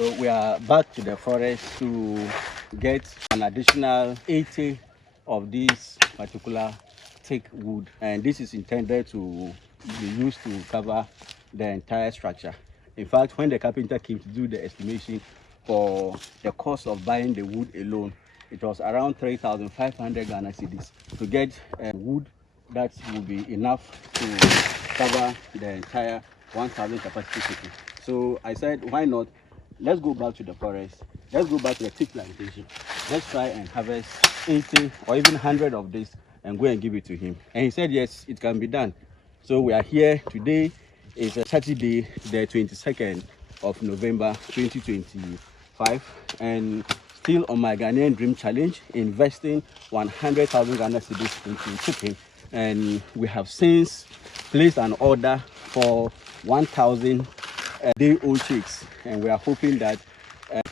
So we are back to the forest to get an additional 80 of this particular teak wood, and this is intended to be used to cover the entire structure. In fact, when the carpenter came to do the estimation for the cost of buying the wood alone, it was around 3,500 Ghana cedis to get wood that will be enough to cover the entire 1,000 capacity chicken. So I said, why not? Let's go back to the forest. Let's go back to the teak plantation. Let's try and harvest 80 or even 100 of this and go and give it to him. And he said, yes, it can be done. So we are here today. It's a Saturday, the 22nd of November 2025, and still on my Ghanaian Dream challenge, investing 100,000 Ghana cedis into chicken. And we have since placed an order for 1,000 day-old chicks, and we are hoping that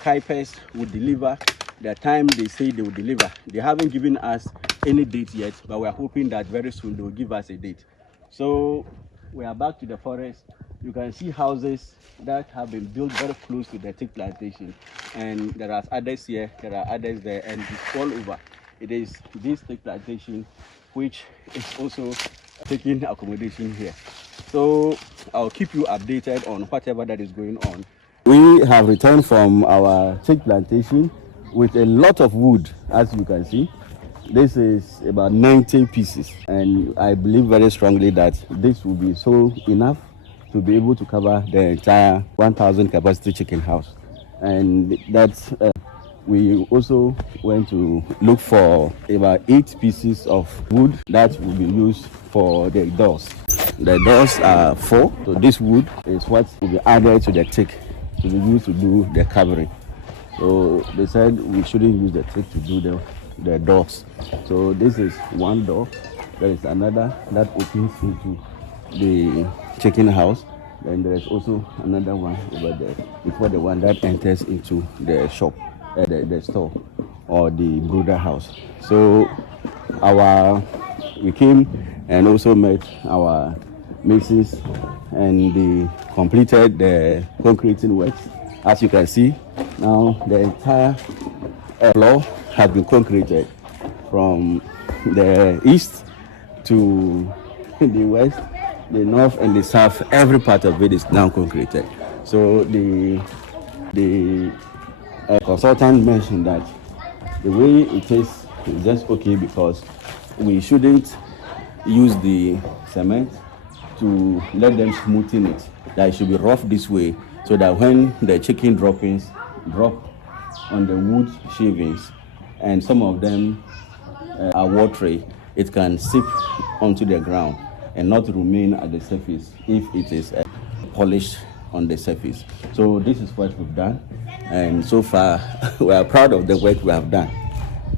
Kuipers will deliver the time they say they will deliver. They haven't given us any date yet, but we are hoping that very soon they will give us a date. So we are back to the forest. You can see houses that have been built very close to the teak plantation, and there are others here, there are others there, and it's all over. It is this teak plantation which is also taking accommodation here. So I'll keep you updated on whatever that is going on. We have returned from our teak plantation with a lot of wood, as you can see. This is about 90 pieces, and I believe very strongly that this will be so enough to be able to cover the entire 1,000 capacity chicken house. And that's we also went to look for about 8 pieces of wood that will be used for the doors. The doors are 4, so this wood is what will be added to the teak to be used to do the covering. So they said we shouldn't use the teak to do the doors. So this is one door. There is another that opens into the chicken house. Then there is also another one over there before the one that enters into the shop, the store or the brooder house. So we came and also met our masons, and they completed the concreting works. As you can see, now the entire floor has been concreted from the east to the west, the north and the south. Every part of it is now concreted. So the consultant mentioned that the way it is just okay, because we shouldn't use the cement to let them smoothen it. That it should be rough this way, so that when the chicken droppings drop on the wood shavings, and some of them are watery, it can seep onto the ground and not remain at the surface if it is polished on the surface. So this is what we've done, and so far we are proud of the work we have done.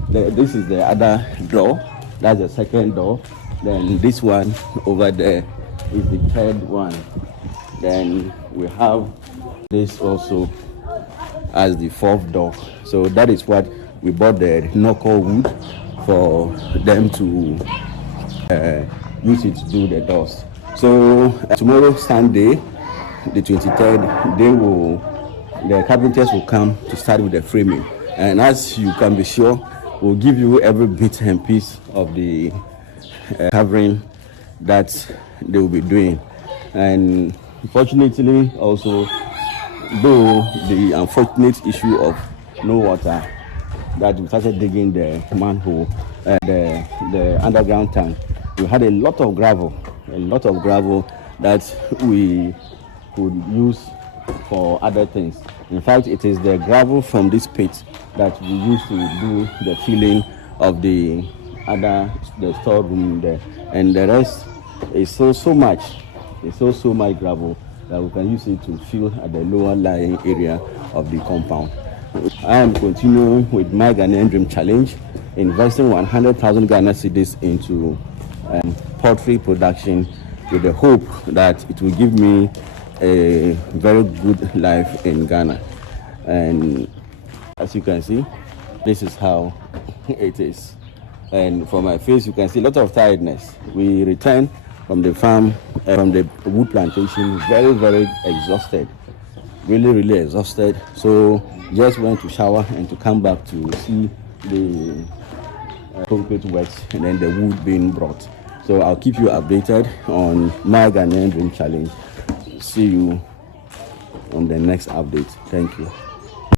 This is the other door, that's the second door. Then this one over there is the third one. Then we have this also as the fourth door. So that is what we bought the knuckle wood for them to use it to do the doors. So tomorrow, Sunday, the 23rd, the carpenters will come to start with the framing. And as you can be sure, we'll give you every bit and piece of the covering that they will be doing. And fortunately also, though the unfortunate issue of no water, that we started digging the manhole, the underground tank, we had a lot of gravel that we could use for other things. In fact, it is the gravel from this pit that we use to do the filling of the storeroom there, and the rest is so much gravel that we can use it to fill at the lower lying area of the compound. I am continuing with my Ghanaian Dream challenge, investing 100,000 Ghana cedis into poultry production, with the hope that it will give me a very good life in Ghana. And as you can see, this is how it is. And from my face, you can see a lot of tiredness. We returned from the farm, from the wood plantation, very, very exhausted. really exhausted. So just went to shower and to come back to see the concrete works and then the wood being brought. So I'll keep you updated on my Ghanaian Dream Challenge. See you on the next update. Thank you.